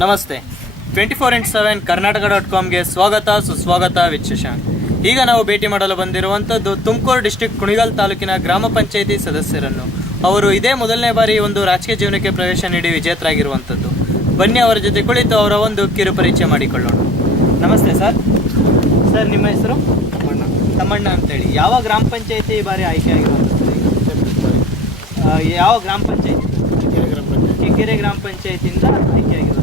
ನಮಸ್ತೆ 24x7 ಕರ್ನಾಟಕ.comಗೆ ಸ್ವಾಗತ ಸುಸ್ವಾಗತ ವೀಕ್ಷಕ. ಈಗ ನಾವು ಭೇಟಿ ಮಾಡಲು ಬಂದಿರುವಂಥದ್ದು ತುಮಕೂರು ಡಿಸ್ಟ್ರಿಕ್ಟ್ ಕುಣಿಗಲ್ ತಾಲೂಕಿನ ಗ್ರಾಮ ಪಂಚಾಯಿತಿ ಸದಸ್ಯರನ್ನು. ಅವರು ಇದೇ ಮೊದಲನೇ ಬಾರಿ ಒಂದು ರಾಜಕೀಯ ಜೀವನಕ್ಕೆ ಪ್ರವೇಶ ನೀಡಿ ವಿಜೇತರಾಗಿರುವಂಥದ್ದು. ಬನ್ನಿ ಅವರ ಜೊತೆ ಕುಳಿತು ಅವರ ಒಂದು ಕಿರು ಪರಿಚಯ ಮಾಡಿಕೊಳ್ಳೋಣ. ನಮಸ್ತೆ ಸರ್. ಸರ್ ನಿಮ್ಮ ಹೆಸರು? ತಮ್ಮಣ್ಣ ಅಂತೇಳಿ. ಯಾವ ಗ್ರಾಮ ಪಂಚಾಯಿತಿ ಈ ಬಾರಿ ಆಯ್ಕೆ ಆಗಿರುವಂಥದ್ದು? ಯಾವ ಗ್ರಾಮ ಪಂಚಾಯಿತಿ? ಕಿಕ್ಕೆರೆ ಗ್ರಾಮ ಪಂಚಾಯಿತಿಯಿಂದ ಆಯ್ಕೆ ಆಗಿರೋದು.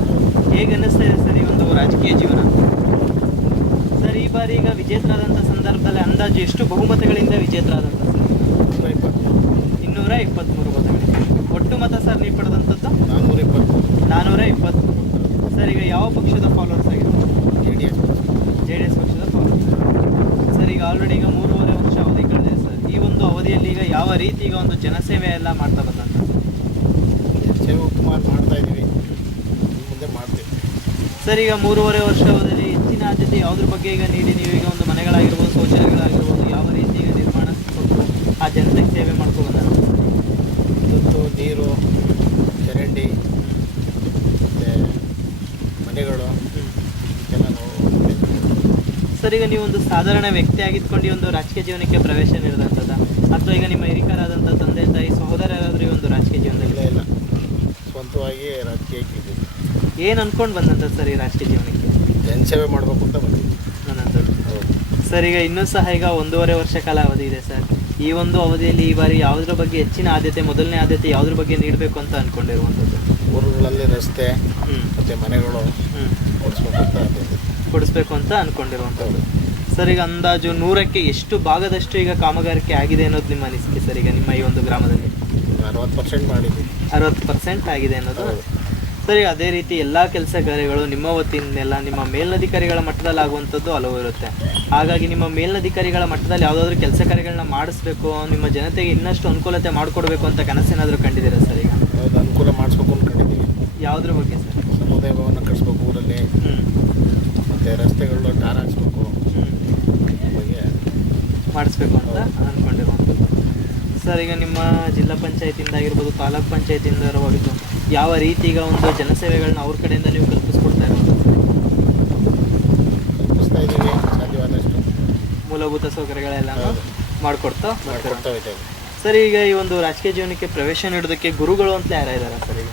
ಹೇಗೆ ಅನ್ನಿಸ್ತಾ ಇದೆ ಸರ್ ಈ ಒಂದು ರಾಜಕೀಯ ಜೀವನ? ಸರ್ ಈ ಬಾರಿ ಈಗ ವಿಜೇತರಾದಂಥ ಸಂದರ್ಭದಲ್ಲಿ ಅಂದಾಜು ಎಷ್ಟು ಬಹುಮತಗಳಿಂದ ವಿಜೇತರಾದಂಥ ಸರ್? 223 ಮತಗಳಿಂದ. ಒಟ್ಟು ಮತ ಸರ್ ನೀವು ಪಡೆದಂಥದ್ದು 423. ಸರ್ ಈಗ ಯಾವ ಪಕ್ಷದ ಫಾಲೋವರ್ಸ್ ಆಗಿದೆ? ಜೆ ಡಿ ಎಸ್ ಪಕ್ಷದ ಫಾಲೋವರ್ಸ್. ಸರ್ ಈಗ ಆಲ್ರೆಡಿ ಈಗ 3.5 ವರ್ಷ ಅವಧಿ ಕಳೆದಿದೆ ಸರ್. ಈ ಒಂದು ಅವಧಿಯಲ್ಲಿ ಈಗ ಯಾವ ರೀತಿ ಈಗ ಒಂದು ಜನಸೇವೆ ಎಲ್ಲ ಮಾಡ್ತಾ ಬಂದಂಥ ಕುಮಾರ್ ಮಾಡ್ತಾ ಇದ್ದೀವಿ, ಮುಂದೆ ಮಾಡ್ತೀವಿ ಸರ್. ಈಗ 3.5 ವರ್ಷ ಅವಧಿಯಲ್ಲಿ ಹೆಚ್ಚಿನ ಆದ್ಯತೆ ಯಾವುದ್ರ ಬಗ್ಗೆ ಈಗ ನೀಡಿ ನೀವು ಈಗ ಒಂದು ಮನೆಗಳಾಗಿರ್ಬೋದು, ಶೌಚಾಲಯಗಳಾಗಿರ್ಬೋದು, ಯಾವ ರೀತಿ ಈಗ ನಿರ್ಮಾಣ ಕೊಟ್ಟು ಆ ಜನತೆಗೆ ಸೇವೆ ಮಾಡ್ಕೊಂಡು ಬಂದ? ತುತ್ತು, ನೀರು, ಚರಂಡಿ ಮತ್ತು ಮನೆಗಳು ಎಲ್ಲ ನಾವು. ಸರ್ ಈಗ ನೀವು ಒಂದು ಸಾಧಾರಣ ವ್ಯಕ್ತಿ ಆಗಿದ್ಕೊಂಡು ಈ ಒಂದು ರಾಜಕೀಯ ಜೀವನಕ್ಕೆ ಪ್ರವೇಶ ನೀಡಿದಂಥದ್ದ, ಅಥವಾ ಈಗ ನಿಮ್ಮ ಹಿರಿಕರಾದಂಥ ತಂದೆ ತಾಯಿ ಸಹೋದರರಾದರೂ ಈ ಒಂದು ರಾಜಕೀಯ ಜೀವನದಲ್ಲಿ? ಇಲ್ಲ ಸ್ವಂತವಾಗಿ ರಾಜಕೀಯಕ್ಕೆ ಇದ್ದೀವಿ. ಏನು ಅಂದ್ಕೊಂಡು ಬಂದಂಥದ್ದು ಸರ್ ಈ ರಾಜಕೀಯ ಜೀವನಕ್ಕೆ? ಜನಸೇವೆ ಮಾಡಬೇಕು ಅಂತ ಬಂದಿದ್ದೀವಿ ನನ್ನಂಥದ್ದು. ಸರ್ ಈಗ ಇನ್ನೂ ಸಹ ಈಗ 1.5 ವರ್ಷ ಕಾಲ ಅವಧಿ ಇದೆ ಸರ್. ಈ ಒಂದು ಅವಧಿಯಲ್ಲಿ ಈ ಬಾರಿ ಯಾವುದ್ರ ಬಗ್ಗೆ ಹೆಚ್ಚಿನ ಆದ್ಯತೆ, ಮೊದಲನೇ ಆದ್ಯತೆ ಯಾವುದ್ರ ಬಗ್ಗೆ ನೀಡಬೇಕು ಅಂತ ಅಂದ್ಕೊಂಡಿರುವಂಥದ್ದು? ಊರುಗಳಲ್ಲಿ ರಸ್ತೆ ಮತ್ತು ಮನೆಗಳು ಕೊಡಿಸ್ಬೇಕು ಅಂತ ಅಂದ್ಕೊಂಡಿರುವಂಥದ್ದು. ಸರ್ ಈಗ ಅಂದಾಜು 100ಕ್ಕೆ ಎಷ್ಟು ಭಾಗದಷ್ಟು ಈಗ ಕಾಮಗಾರಿಕೆ ಆಗಿದೆ ಅನ್ನೋದು ನಿಮ್ಮ ಅನಿಸಿಕೆ ಸರ್? ಈಗ ನಿಮ್ಮ ಈ ಒಂದು ಗ್ರಾಮದಲ್ಲಿ 60% ಮಾಡಿದ್ದೀವಿ. 60% ಆಗಿದೆ ಅನ್ನೋದು ಸರ್. ಈಗ ಅದೇ ರೀತಿ ಎಲ್ಲ ಕೆಲಸ ಕಾರ್ಯಗಳು ನಿಮ್ಮ ವತಿಯಿಂದೆಲ್ಲ ನಿಮ್ಮ ಮೇಲಧಿಕಾರಿಗಳ ಮಟ್ಟದಲ್ಲಿ ಆಗುವಂಥದ್ದು ಹಲವು ಇರುತ್ತೆ. ಹಾಗಾಗಿ ನಿಮ್ಮ ಮೇಲಧಿಕಾರಿಗಳ ಮಟ್ಟದಲ್ಲಿ ಯಾವುದಾದ್ರೂ ಕೆಲಸ ಕಾರ್ಯಗಳನ್ನ ಮಾಡಿಸ್ಬೇಕು, ನಿಮ್ಮ ಜನತೆಗೆ ಇನ್ನಷ್ಟು ಅನುಕೂಲತೆ ಮಾಡಿಕೊಡ್ಬೇಕು ಅಂತ ಕನಸೇನಾದರೂ ಕಂಡಿದ್ದೀರಾ ಸರ್? ಈಗ ಹೌದು, ಅನುಕೂಲ ಮಾಡಿಸ್ಬೇಕು ಅಂದ್ಕೊಂಡಿದ್ದೀವಿ. ಯಾವುದ್ರ ಬಗ್ಗೆ ಸರ್? ಸಮುದಾಯ ಭವನ ಕಟ್ಸ್ಬೇಕು ಊರಲ್ಲಿ, ಮತ್ತು ರಸ್ತೆಗಳು ಟಾರ್ ಹಾಕ್ಸ್ಬೇಕು, ಬಗ್ಗೆ ಮಾಡಿಸ್ಬೇಕು ಅಂತ ಅಂದ್ಕೊಂಡಿರುವಂಥದ್ದು ಸರ್. ಈಗ ನಿಮ್ಮ ಜಿಲ್ಲಾ ಪಂಚಾಯತಿಯಿಂದ ಆಗಿರ್ಬೋದು, ತಾಲೂಕ್ ಪಂಚಾಯತಿಯಿಂದ ಇರಬಹುದು, ಯಾವ ರೀತಿ ಈಗ ಒಂದು ಜನಸೇವೆಗಳನ್ನ ಅವ್ರ ಕಡೆಯಿಂದ ನೀವು ಕಲ್ಪಿಸ್ಕೊಡ್ತಾ ಇರುವಂಥದ್ದು? ಕಲ್ಪಿಸ್ತಾ ಇದ್ದೀವಿ ಸಾಧ್ಯವಾದಷ್ಟು. ಮೂಲಭೂತ ಸೌಕರ್ಯಗಳೆಲ್ಲ ಮಾಡಿಕೊಡ್ತಾ ಇದ್ದೇವೆ ಸರ್. ಈಗ ಈ ಒಂದು ರಾಜಕೀಯ ಜೀವನಕ್ಕೆ ಪ್ರವೇಶ ನೀಡೋದಕ್ಕೆ ಗುರುಗಳು ಅಂತ ಯಾರಿದ್ದಾರೆ ಸರ್? ಈಗ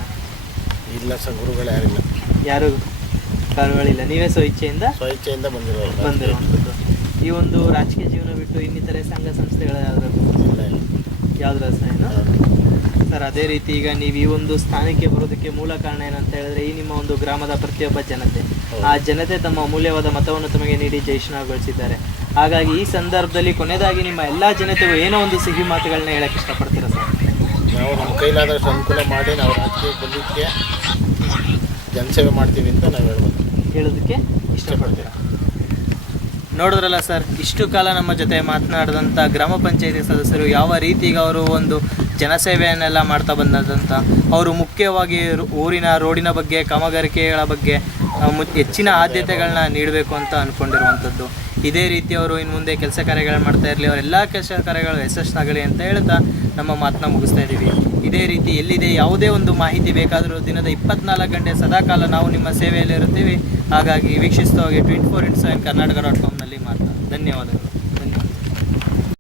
ಇಲ್ಲ ಸರ್, ಗುರುಗಳು ಯಾರಿಲ್ಲ, ಯಾರು ಕಾರುಗಳಿಲ್ಲ, ನೀವೇ ಸ್ವಇಚ್ಛೆಯಿಂದ ಬಂದಿರುವಂಥದ್ದು. ಈ ಒಂದು ರಾಜಕೀಯ ಜೀವನ ಬಿಟ್ಟು ಇನ್ನಿತರೆ ಸಂಘ ಸಂಸ್ಥೆಗಳ ಯಾವ್ದ್ರ ಏನು ಸರ್? ಅದೇ ರೀತಿ ಈಗ ನೀವು ಈ ಒಂದು ಸ್ಥಾನಕ್ಕೆ ಬರೋದಕ್ಕೆ ಮೂಲ ಕಾರಣ ಏನಂತ ಹೇಳಿದ್ರೆ, ಈ ನಿಮ್ಮ ಒಂದು ಗ್ರಾಮದ ಪ್ರತಿಯೊಬ್ಬ ಜನತೆ, ಆ ಜನತೆ ತಮ್ಮ ಅಮೂಲ್ಯವಾದ ಮತವನ್ನು ತಮಗೆ ನೀಡಿ ಜಯಶೀಲಗೊಳಿಸಿದ್ದಾರೆ. ಹಾಗಾಗಿ ಈ ಸಂದರ್ಭದಲ್ಲಿ ಕೊನೆಯದಾಗಿ ನಿಮ್ಮ ಎಲ್ಲ ಜನತೆಗೂ ಏನೋ ಒಂದು ಸಿಹಿ ಮಾತುಗಳನ್ನ ಹೇಳಕ್ಕೆ ಇಷ್ಟಪಡ್ತೀರಾ ಸರ್? ನಾವು ನಮ್ಮ ಕೈಲಾದಷ್ಟು ಅನುಕೂಲ ಮಾಡಿ ನಾವು ರಾಜಕೀಯಕ್ಕೆ ಬಂದಿದ್ದಕ್ಕೆ ಜನಸೇವೆ ಮಾಡ್ತೀವಿ ಅಂತ ನಾವು ಹೇಳೋದಕ್ಕೆ ಇಷ್ಟಪಡ್ತೀರಾ? ನೋಡಿದ್ರಲ್ಲ ಸರ್, ಇಷ್ಟು ಕಾಲ ನಮ್ಮ ಜೊತೆ ಮಾತನಾಡಿದಂಥ ಗ್ರಾಮ ಪಂಚಾಯತಿ ಸದಸ್ಯರು ಯಾವ ರೀತಿ ಈಗ ಅವರು ಒಂದು ಜನಸೇವೆಯನ್ನೆಲ್ಲ ಮಾಡ್ತಾ ಬಂದಂಥ, ಅವರು ಮುಖ್ಯವಾಗಿ ಊರಿನ ರೋಡಿನ ಬಗ್ಗೆ, ಕಾಮಗಾರಿಕೆಗಳ ಬಗ್ಗೆ ಹೆಚ್ಚಿನ ಆದ್ಯತೆಗಳನ್ನ ನೀಡಬೇಕು ಅಂತ ಅಂದ್ಕೊಂಡಿರುವಂಥದ್ದು. ಇದೇ ರೀತಿ ಅವರು ಇನ್ನು ಮುಂದೆ ಕೆಲಸ ಕಾರ್ಯಗಳು ಮಾಡ್ತಾ ಇರಲಿ, ಅವರೆಲ್ಲ ಕೆಲಸ ಕಾರ್ಯಗಳು ಯಶಸ್ಸಾಗಲಿ ಅಂತ ಹೇಳ್ತಾ ನಮ್ಮ ಮಾತನ್ನ ಮುಗಿಸ್ತಾ ಇದ್ದೀವಿ. ಇದೇ ರೀತಿ ಎಲ್ಲಿದೆ ಯಾವುದೇ ಒಂದು ಮಾಹಿತಿ ಬೇಕಾದರೂ ದಿನದ 24 ಗಂಟೆ ಸದಾಕಾಲ ನಾವು ನಿಮ್ಮ ಸೇವೆಯಲ್ಲಿ ಇರ್ತೀವಿ. ಹಾಗಾಗಿ ವೀಕ್ಷಿಸ್ತಾ ಹೋಗಿ 24x7 ಕರ್ನಾಟಕ.comನಲ್ಲಿ ಮಾತ್ರ. ಧನ್ಯವಾದಗಳು.